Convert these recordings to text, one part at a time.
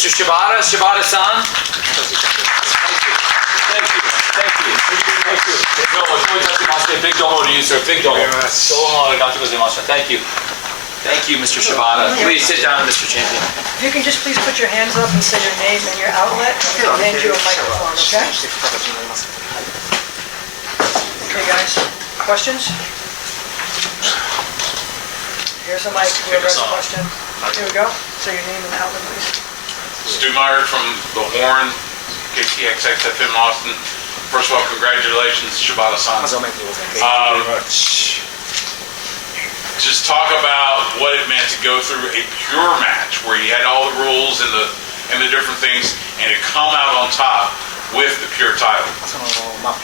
Mr. Shibata, Shibata-san. Thank you. Big domo to you, sir. Big domo. Thank you. Thank you, Mr. Shibata. Please sit down, Mr. Champion. If you can just please put your hands up and say your name and your outlet, and we'll hand you a microphone, okay? Okay, guys. Questions? Here's a mic. Whoever has a question. Here we go. Say your name and outlet, please. Stu Meyer from The Horn, KTXX FM Austin. First of all, congratulations, Shibata-san. Just talk about what it meant to go through a pure match where you had all the rules and the different things, and to come out on top with the pure title.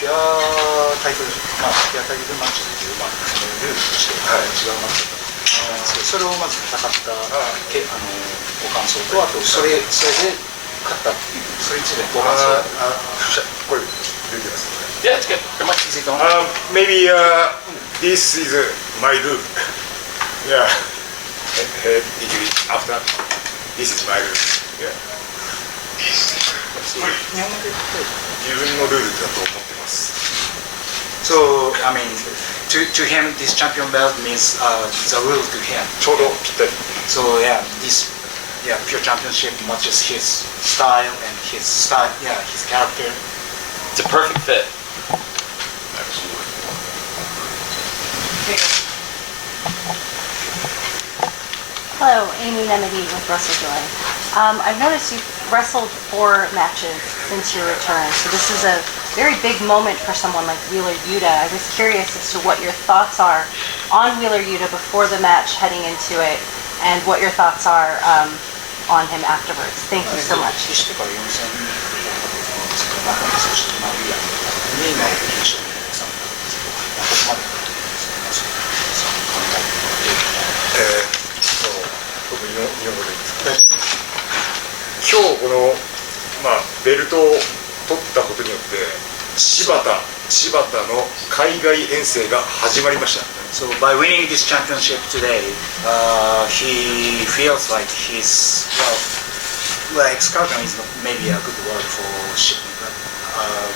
ピュアタイトルマッチという、ルールとして違うマッチだったんですけど、それをまず戦ったご感想と、あとそれで勝ったっていう、それについてご感想。これ出てます。Yeah, it's good. Maybe this is my room. Yeah. After this is my room. Yeah. 自分のルールだと思ってます。So I mean, to him, this champion belt means the rule to him. ちょうどぴったり。So yeah, this pure championship matches his style and his character. It's a perfect fit. Hello, Amy Nemedy with WrestleJoy. I've noticed you've wrestled 4 matches since your return, so this is a very big moment for someone like Wheeler Yuta. I was curious as to what your thoughts are on Wheeler Yuta before the match, heading into it, and what your thoughts are on him afterwards. Thank you so much.今日この、ベルトを取ったことによって柴田の海外遠征が始まりました。So by winning this championship today, he feels like he's ex-carton is maybe a good word for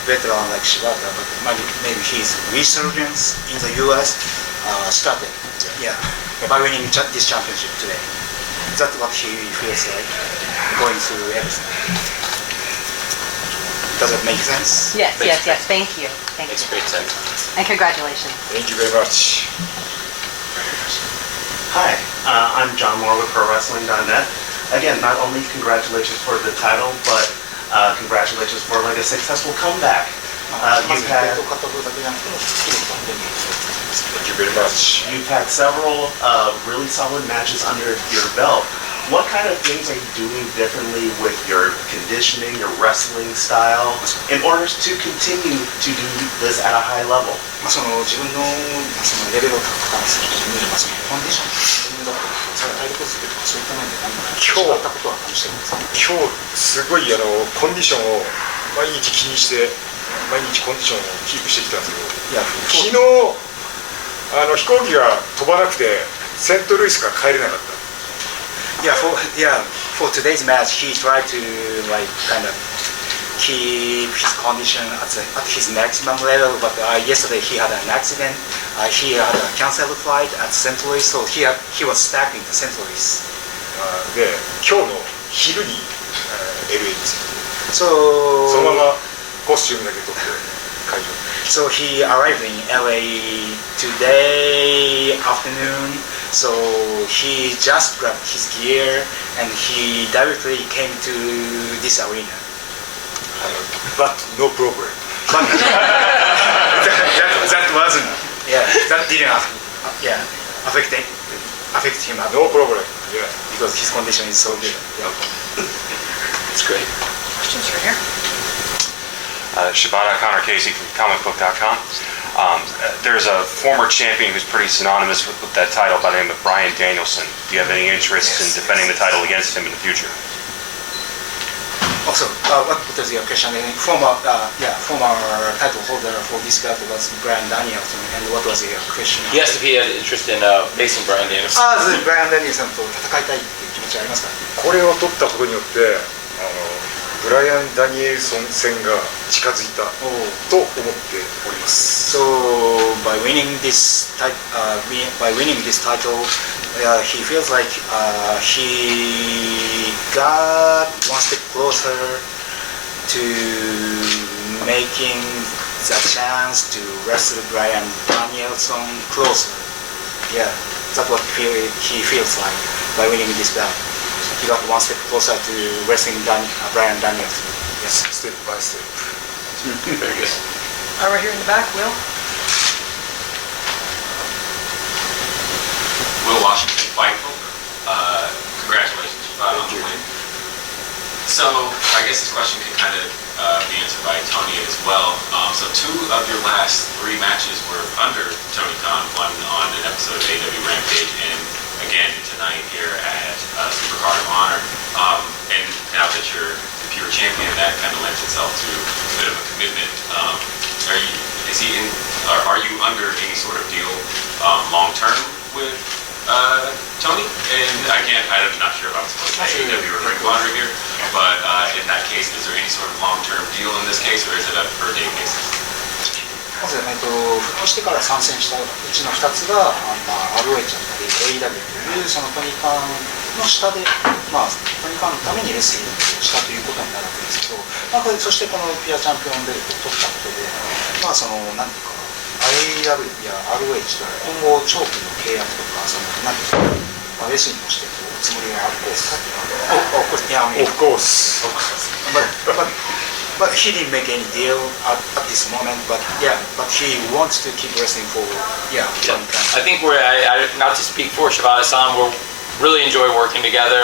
veteran like Shibata, but maybe his resurgence in the US started. Yeah, by winning this championship today. That's what he feels like going through everything. Does it make sense? Yes. Thank you. Makes great sense. And congratulations. Thank you very much. Hi, I'm John Moore with ProWrestling.net. Again, not only congratulations for the title, but congratulations for a successful comeback. Thank you very much. You've had several really solid matches under your belt. What kind of things are you doing differently with your conditioning, your wrestling style, in order to continue to do this at a high level? 自分のレベルを高くするためにコンディション、体力作りとかそういった面で何か違ったことは感じてるんですか？今日すごいコンディションを毎日気にして毎日コンディションをキープしてきたんですけど、昨日飛行機が飛ばなくてセントルイスから帰れなかった。For today's match, he tried to kind of keep his condition at his maximum level, but yesterday he had an accident. He had a canceled flight at St. Louis, so he was stuck in the St. Louis. で、今日の昼にLA ですよ。So そのままコスチュームだけ取って会場。So he arrived in LA today afternoon. So he just grabbed his gear and he directly came to this arena. But no problem. that wasn't. Yeah, that didn't affect him at all. No problem. Yeah. Because his condition is so good. Yeah. It's great. Questions right here? Shibata, Connor Casey from comicbook.com. There's a former champion who's pretty synonymous with that title by the name of Bryan Danielson. Do you have any interest in defending the title against him in the future? Also, what was your question? Former title holder for this belt was Bryan Danielson, and what was your question? Yes, if he had interest in facing Bryan Danielson. ブライアン・ダニエルソンと戦いたいっていう気持ちはありますか？これを取ったことによってブライアン・ダニエルソン戦が近づいたと思っております。 So by winning this title, he feels like he got one step closer to making the chance to wrestle Brian Danielson closer. Yeah, that's what he feels like by winning this belt. He got one step closer to wrestling Brian Danielson. Yes. Step by step. Very good. All right, here in the back, Will. Will Washington, Fightful. Congratulations, Shibata, on the win. So, I guess this question can kind of be answered by Tony as well. So 2 of your last 3 matches were under Tony Khan, one on an episode of AEW Rampage, and again tonight here at Supercard of Honor. And now that you're the pure champion, that kind of lends itself to a bit of a commitment. Are you under any sort of deal long term with Tony? And I'm not sure if I'm supposed to say AEW or Ring of Honor here, but in that case, is there any sort of long-term deal in this case, or is it a per-day basis? まず、復帰してから参戦したうちの2つが、ROH だったり AEW というそのトニカンの下で、トニカンのためにレスリングをしたということになるわけですけど、そしてこのピアチャンピオンベルトを取ったことで、なんていうか AEW や ROH と今後長期の契約とか、なんていうか、レスリングをしていくつもりがあるんですかっていうか、Of course. But he didn't make any deal at this moment. But he wants to keep wrestling for long time. I think not to speak for Shibata-san, we really enjoy working together.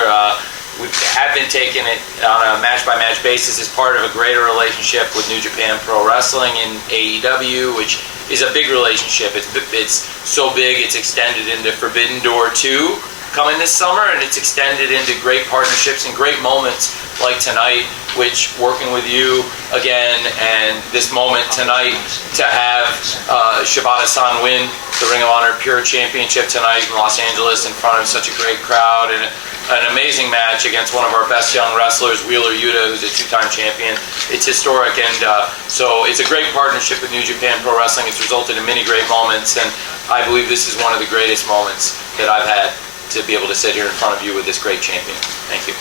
We have been taking it on a match-by-match basis as part of a greater relationship with New Japan Pro Wrestling and AEW, which is a big relationship. It's so big, it's extended into Forbidden Door 2 coming this summer, and it's extended into great partnerships and great moments like tonight, which working with you again, and this moment tonight to have Shibata-san win the Ring of Honor Pure Championship tonight in Los Angeles in front of such a great crowd, and an amazing match against one of our best young wrestlers, Wheeler Yuta, who's a 2-time champion. It's historic, and so it's a great partnership with New Japan Pro Wrestling. It's resulted in many great moments, and I believe this is one of the greatest moments that I've had to be able to sit here in front of you with this great champion. Thank you.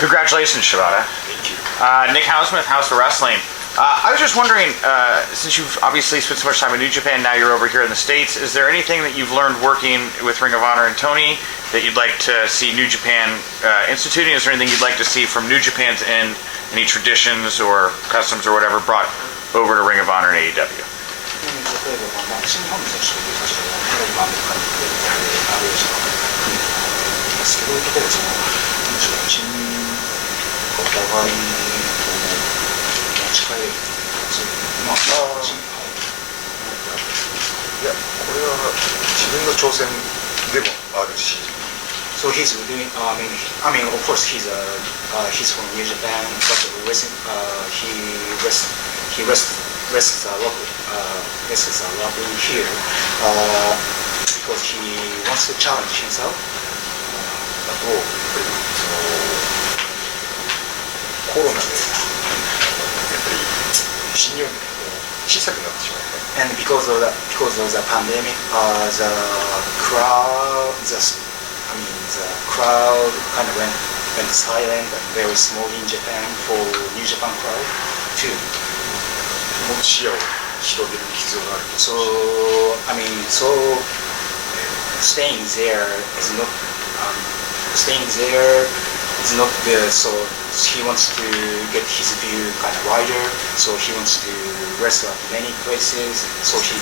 Congratulations, Shibata. Thank you. Nick Hausmith, House of Wrestling. I was just wondering, since you've obviously spent so much time in New Japan, now you're over here in the States, is there anything that you've learned working with Ring of Honor and Tony that you'd like to see New Japan instituting? Is there anything you'd like to see from New Japan's end, any traditions or customs or whatever brought over to Ring of Honor and AEW? 例えば、新日本の選手というか、アメリカに行って、ROH の国ですけど、例えばチームお互い持ち帰るそういういや、これは自分の挑戦でもあるし。So he's doing. I mean, of course, he's from New Japan, but he wrestles a lot in here because he wants to challenge himself. あとやっぱりコロナでやっぱり新日本でも小さくなってしまった。And because of the pandemic, the crowd kind of went silent and very small in Japan for New Japan crowd too. もっと視野を広げる必要があると。So staying there is not good. So he wants to get his view kind of wider. So he wants to wrestle at many places. So he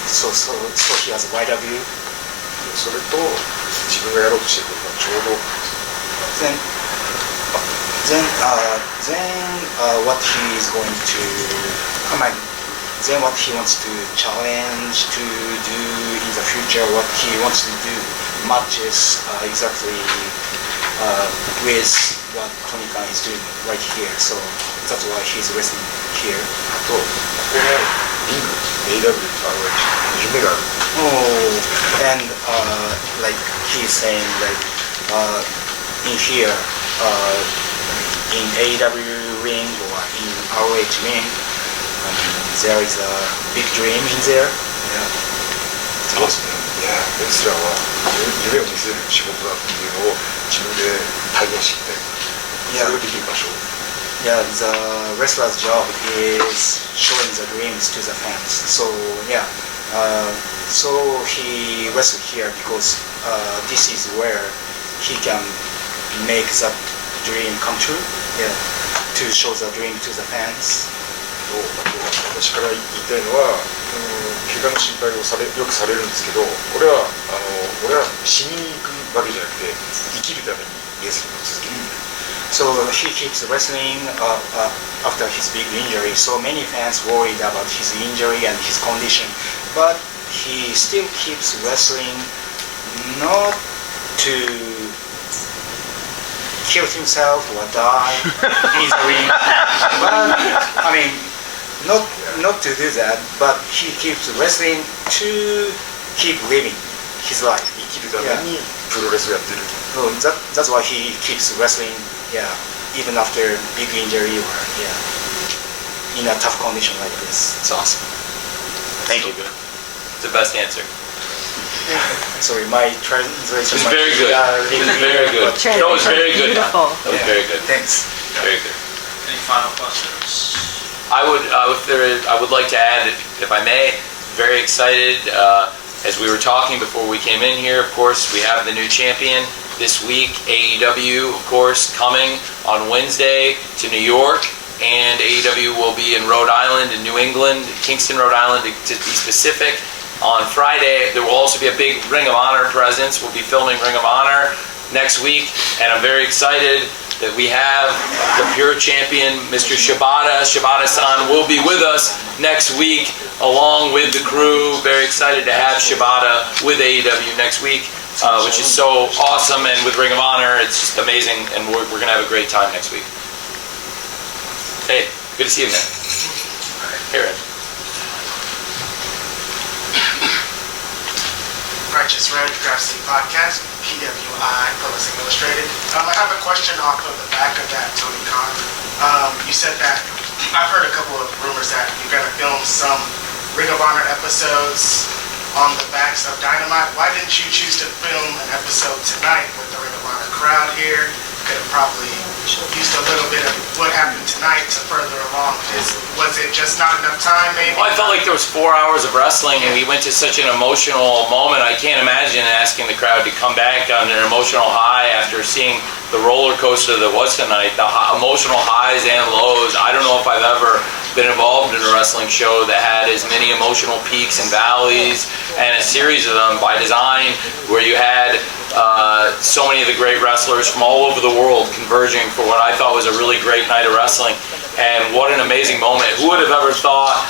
has a wider view. それと自分がやろうとしていることがちょうど。Then what he wants to challenge to do in the future, what he wants to do matches exactly with what Tony Khan is doing right here. So that's why he's wrestling here. あとここのリング AW と ROH 夢がある。And like he's saying, like in here, in AEW ring or in ROH ring, there is a big dream in there. Yeah. そうですね。いや、レスラーは夢を見せる仕事だっていうのを自分で体現していきたい。それができる場所。Yeah, the wrestler's job is showing the dreams to the fans. So yeah, so he wrestled here because this is where he can make that dream come true. Yeah, to show the dream to the fans. 私から言いたいのは、怪我の心配をよくされるんですけど、俺は死にに行くわけじゃなくて生きるためにレスリングを続ける。So he keeps wrestling after his big injury. So many fans worried about his injury and his condition, but he still keeps wrestling, not to kill himself or die in the ring. But I mean, not to do that. But he keeps wrestling to keep living his life. 生きるためにプロレスをやってる。So that's why he keeps wrestling. Yeah, even after big injury or in a tough condition like this. It's awesome. Thank you. It's the best answer. Sorry, my translation. It was very good. It was very good. No, it was very good. Beautiful. That was very good. Thanks. Very good. Any final questions? I would like to add, if I may, very excited. As we were talking before we came in here, of course, we have the new champion this week. AEW, of course, coming on Wednesday to New York, and AEW will be in Rhode Island and New England, Kingston, Rhode Island, to be specific. On Friday, there will also be a big Ring of Honor presence. We'll be filming Ring of Honor next week, and I'm very excited that we have the pure champion, Mr. Shibata. Shibata-san will be with us next week, along with the crew. Very excited to have Shibata with AEW next week, which is so awesome. And with Ring of Honor, it's just amazing, and we're going to have a great time next week. Hey, good to see you, man. Here, Ed. Righteous Red, Grassy Podcast, PWI, Pro Wrestling Illustrated. I have a question off of the back of that, Tony Khan. You said that, I've heard a couple of rumors that you're going to film some Ring of Honor episodes on the backs of Dynamite. Why didn't you choose to film an episode tonight with the Ring of Honor crowd here? Could have probably used a little bit of what happened tonight to further along this. Was it just not enough time, maybe? Well, I felt like there was 4 hours of wrestling, and we went to such an emotional moment. I can't imagine asking the crowd to come back on an emotional high after seeing the roller coaster that was tonight, the emotional highs and lows. I don't know if I've ever been involved in a wrestling show that had as many emotional peaks and valleys, and a series of them by design, where you had so many of the great wrestlers from all over the world converging for what I thought was a really great night of wrestling. And what an amazing moment. Who would have ever thought,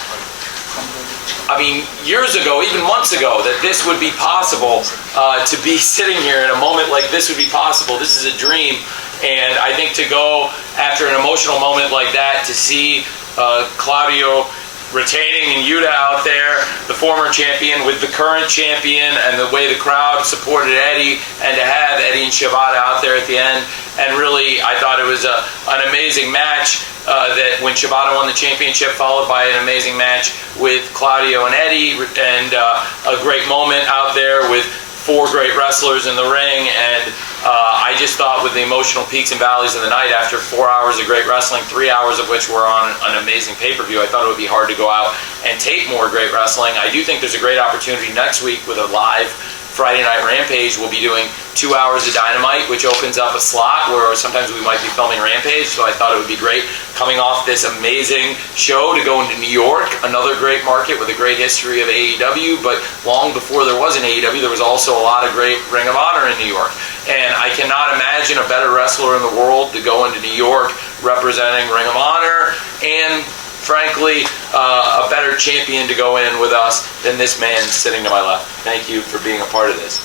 I mean, years ago, even months ago, that this would be possible, to be sitting here in a moment like this would be possible. This is a dream. And I think to go after an emotional moment like that, to see Claudio retaining and Yuta out there, the former champion with the current champion, and the way the crowd supported Eddie, and to have Eddie and Shibata out there at the end. And really, I thought it was an amazing match, that when Shibata won the championship, followed by an amazing match with Claudio and Eddie, and a great moment out there with 4 great wrestlers in the ring. And I just thought, with the emotional peaks and valleys of the night, after 4 hours of great wrestling, 3 hours of which were on an amazing pay-per-view, I thought it would be hard to go out and tape more great wrestling. I do think there's a great opportunity next week with a live Friday Night Rampage. We'll be doing 2 hours of Dynamite, which opens up a slot where sometimes we might be filming Rampage, so I thought it would be great, coming off this amazing show, to go into New York, another great market with a great history of AEW, but long before there was an AEW, there was also a lot of great Ring of Honor in New York. And I cannot imagine a better wrestler in the world to go into New York representing Ring of Honor, and frankly, a better champion to go in with us than this man sitting to my left. Thank you for being a part of this.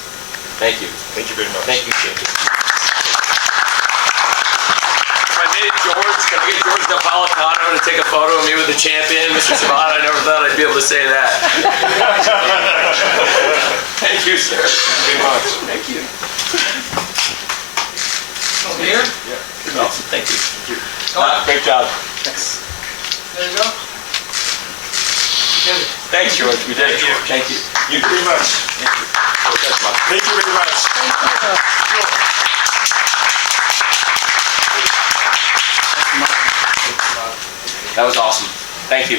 Thank you. Thank you very much. Thank you, champion. If I made George, can I get George Napolitano to take a photo of me with the champion, Mr. Shibata? I never thought I'd be able to say that. Thank you, sir. Thank you very much. Thank you. awesome. Thank you. Great job. There you go. You did it. Thanks, George. We did it. Thank you. Thank you very much. Thank you very much. That was awesome. Thank you.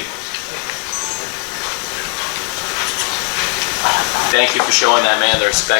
Thank you for showing that man the respect